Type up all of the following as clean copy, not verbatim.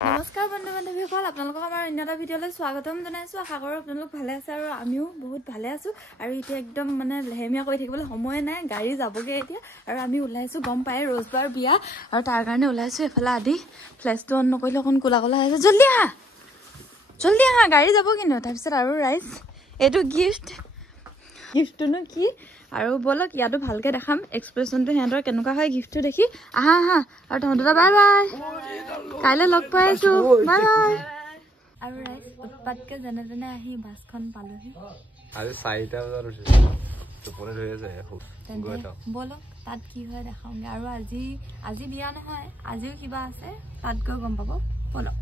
নমস্কাৰ বন্ধু বান্ধৱীসকল, আপোনালোকক আমাৰ অন্য এটা ভিডিঅ'লৈ স্বাগতম জনাইছোঁ। আশা কৰোঁ আপোনালোক ভালে আছে আৰু আমিও বহুত ভালে আছোঁ। আৰু এতিয়া একদম লেহেমীয়া কৰি থাকিবলৈ সময় নাই, গাড়ী যাবগৈ এতিয়া। আৰু আমি ওলাইছোঁ, গম পায় ৰ'জবাৰ বিয়া, আৰু তাৰ কাৰণে ওলাইছোঁ। এফালে আদি ফ্লেছটো অন নকৰিলে অকণ ক'লা ক'লা হৈ আছে। জল্দি আহা, গাড়ী যাব কিন্তু। তাৰপিছত আৰু ৰাইজ, এইটো গিফ্টটোনো কি? আৰু বলক ইয়াতো ভালকৈ দেখাম এক্সপ্ৰেশ্যনটো সিহঁতৰ কেনেকুৱা হয় গিফ্টটো দেখি। আহা আৰু তহঁত দুটা বাই বাই, কাইলৈ লগ পাই আছো, বাই বাই। আৰু ৰাইজ উৎপাতকে যেনে যেনে আহি বাছখন পালোহি। আজি 4টা বজাত উঠিছো, টোপনি ধৰি আছে। বলক তাত কি হয় দেখাওঁগে। আৰু আজি বিয়া নহয়, আজিও কিবা আছে, তাত গৈ গম পাব। বলক।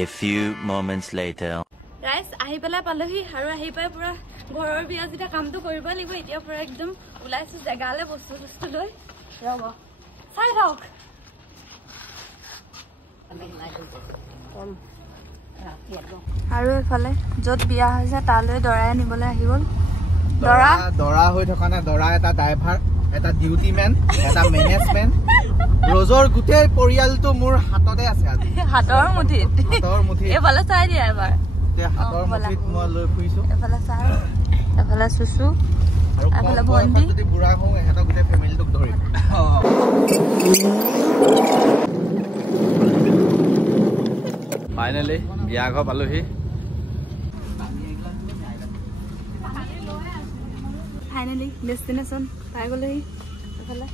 A few moments later. ৰাইজ আহি পেলাই পালোহি, আৰু আহি পাই পুৰা ঘৰৰ বিয়া যেতিয়া কামটো কৰিব লাগিব, এতিয়া পুৰা একদম ওলাইছো জেগালে বস্তু লৈ। ৰ'ব চাই থাকক। আৰু এইফালে য'ত বিয়া হৈছে তালৈ দৰাই নিবলৈ আহি গ'ল। দৰা হৈ থকা নাই, দৰা এটা ড্ৰাইভাৰ, এটা ডিউটি মেন, এটা মেনেজমেণ্ট। ৰ'জৰ গোটেই পৰিয়ালটো মোৰ হাততে আছে আজি, হাতৰ মুঠিত। এইফালে চাই দিয়া এবাৰ, হাতৰ মুঠিত মই লৈ ফুৰিছো। এফালে চাই, এফালে চুচু, আৰু এফালে ভণ্টি। যদি বুঢ়া হওঁ এহেঁতক গোটেই ফেমিলিটোক ধৰিম। ফাইনেলি বিয়া ঘৰ পালোহি। ফাইনেলি ডেষ্টিনেশ্যন পাই গ'লোহি। এফালে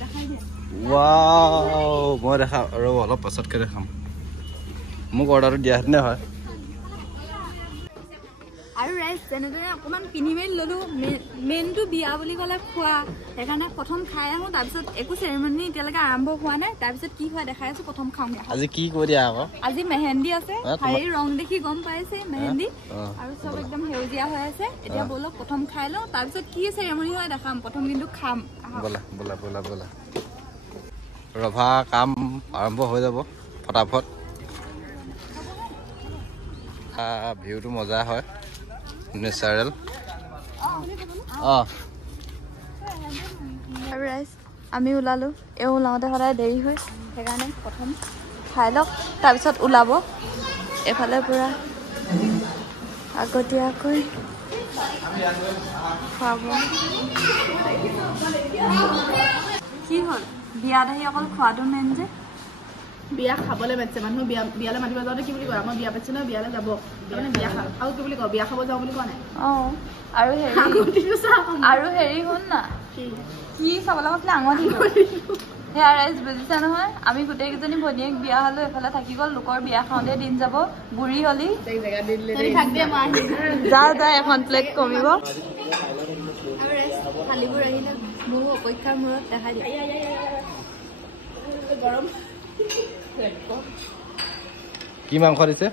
দেখাই দিয়া। ৱাও, মই দেখাম আৰু অলপ পাছতকৈ দেখাম। মোক অৰ্ডাৰটো দিয়াহেঁতেনে হয়। আৰু ৰাইজ তেনেদৰে অকণমান পিন্ধি মেলি ল'লোঁ। মেইনটো বিয়া বুলি ক'লে খোৱা, সেইকাৰণে প্ৰথম খাই আহোঁ। তাৰপিছত একো চেৰেমনি এতিয়ালৈকে আৰম্ভ হোৱা নাই, তাৰপিছত কি হয় দেখাই আছোঁ। প্ৰথম খাওঁগৈ। আজি কি কৈ দিয়া আকৌ? আজি মেহেন্দি আছে, শাৰীৰ ৰং দেখি গম পাইছে মেহেন্দি, আৰু চব একদম সেউজীয়া হৈ আছে। এতিয়া ব'লক প্ৰথম খাই লওঁ, তাৰপিছত কি চেৰেমনি হয় দেখাম। প্ৰথম কিন্তু খাম। ব'লা। ৰভা কাম আৰম্ভ হৈ যাব ফটাফট। ভিউটো মজা হয়, নেচাৰেল। আৰু ৰাইজ আমি ওলালোঁ। ওলাওঁতে সদায় দেৰি হয়, সেইকাৰণে প্ৰথম খাই লওক, তাৰপিছত ওলাব। এইফালে পূৰা আগতীয়াকৈ খুৱাব। কি হ'ল বিয়াত আহি অকল খোৱাটো মেইন যে? বিয়া খাবলৈ মাতিছে মানুহ। বিয়ালৈ মাতিব যাওঁতে কি বুলি কয়, আমাৰ বিয়া পাতিছে নহয়, বিয়ালৈ যাব, তাৰমানে বিয়া খা। আৰু কি বুলি কয়, বিয়া খাব যাওঁ বুলি কোৱা নাই? আৰু হেৰি হ'ল না, কি চাবলৈ কৈছিলে? আঙুঠি। সেয়া ৰাইজ বুজিছা নহয়, আমি গোটেইকেইজনী ভনীয়েক বিয়া হ'লো, এইফালে থাকি গ'ল। লোকৰ বিয়া খাওঁতে দিন যাব, বুঢ়ী হ'লি। যা এখন প্লেট কমিব। আৰু ৰাইজ থালিবোৰ আহিলে বহু অপেক্ষাৰ মূৰত দেখাই দিয়ে। গৰম কি মাংস দিছে?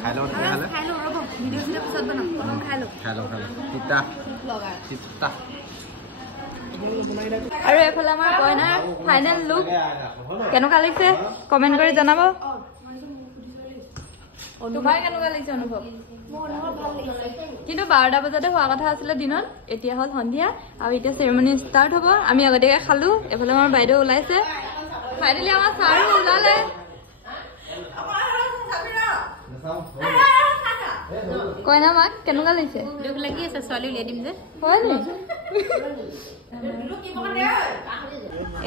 খাই লওঁ তেতিয়াহ'লে। ৰ'ব, ভিডিঅ' পিছত বনাম, প্ৰথম খাই লওঁ। তিতা। আৰু এইফালে আমাৰ কইনাৰ ফাইনেল লুক কেনেকুৱা লাগিছে কমেণ্ট কৰি জনাব। তোমাৰ কেনেকুৱা লাগিছে অনুভৱ? কিন্তু 12টা বজাতে হোৱা কথা আছিলে দিনত, এতিয়া হ'ল সন্ধিয়া। আৰু এতিয়া চেৰেমনি ষ্টাৰ্ট হ'ব। আমি আগতীয়াকৈ খালোঁ। এইফালে আমাৰ বাইদেউ ওলাইছে। ফাইনেলি আমাৰ ছাৰো ওলালে। কইনা মাক কেনেকুৱা লাগিছে? দুখ লাগি আছে, ছোৱালী উলিয়াই দিম যে। হয় নি?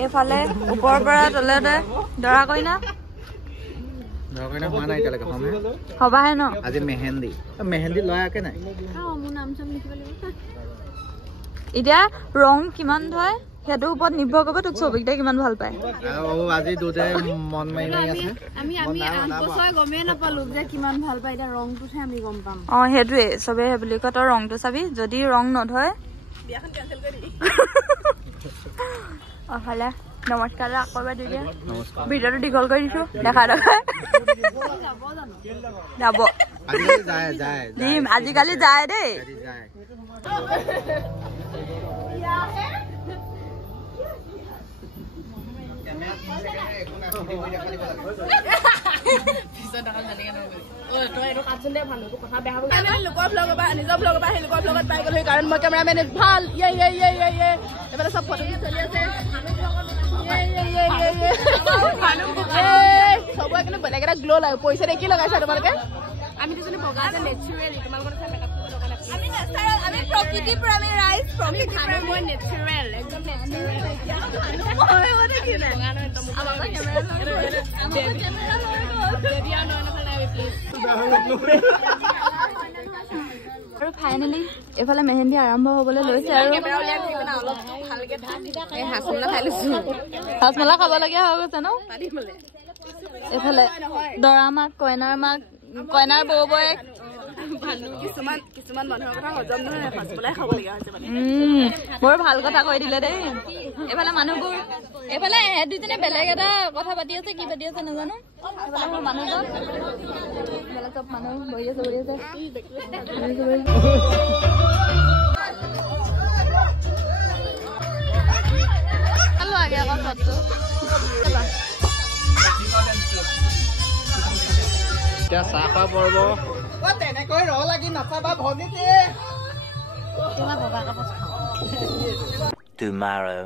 এইফালে ওপৰৰ পৰা তলতে দৰা কইনা হোৱা নাই এতিয়ালৈকে, হবাহে ন? আজি মেহেন্দি লয়াকে নাই। মোৰ নাম চাম লিখিব লাগিব। এতিয়া ৰং কিমান হয় সেইটোৰ ওপৰত নিৰ্ভৰ কৰিব, তোক ছবিকেইটা কিমান ভাল পায়। আজি দুটাই মন মাৰি আছে। আমি 8 বছৰ গমেই নাপালো যে কিমান ভাল পায়। এতিয়া ৰংটোহে আমি গম পাম। সেইটোৱে চবে বুলি কয়, তই ৰংটো চাবি, যদি ৰং নধৰে বিয়াখন কেনচেল কৰি দিবি। অফালে নমস্কাৰ আকৌ এবাৰ দি দিয়া। ভিডিঅ'টো দীঘল কৰি দিছো, দেখা যাব দিম। আজিকালি যায় দেই। লোকৰ ভ্লগৰ পৰা নিজৰ ভ্লগৰ পৰা সেই লোকৰ ভ্লগত পাই গ'লো কাৰণ মই কেমেৰামেন ভাল এইফালে চব ফটো চলি আছে চবৰে কিন্তু বেলেগ এটা গ্ল' লাগে পইচা দেখি লগাইছা তোমালোকে আমি দুজনী বগা যে নেচাৰেল তোমালোকৰ আমি নেচাৰেল আমি প্ৰকৃতিৰ পৰা আমি ৰাইজ প্ৰকৃতিৰ পৰা মই নেচাৰেল একদম নেচাৰেল মই মানে কি নাই আমাৰ কেমেৰা দেবিয়া নয়নফালে প্লিজ আৰু ফাইনেলি এফালে মেহেন্দি আৰম্ভ হ'বলৈ লৈছে আৰু হাজমলা খাবলগীয়া হৈ গৈছে ন এফালে দৰা মাক কইনাৰ বৌ বৌয়েক কিছুমান মানুহৰ কথা হজম নহয় হাজমলাই খাবলগীয়া হৈছে মানে বৰ ভাল কথা কৈ দিলে দেই এফালে মানুহবোৰ এফালে দুজনে বেলেগ এটা কথা পাতি আছে কি পাতি আছে নাজানো এফালে মোৰ মানুহজন এফালে চব মানুহ বহি আছে ভাল লাগে আকৌ চবটো এতিয়া চাহ খোৱা পৰ্ব তেনেকৈ ৰহ লাগি নাচাবা ভনীতি Tomorrow.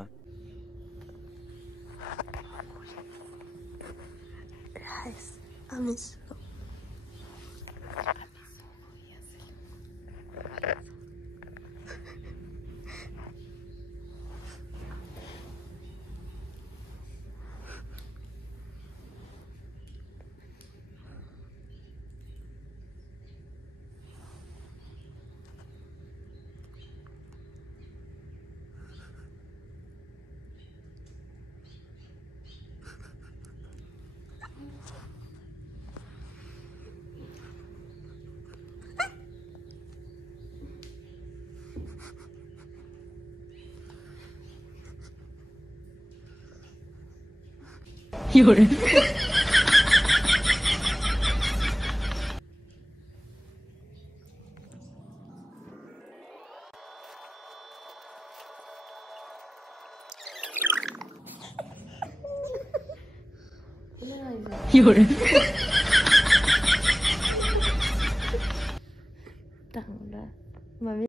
Mami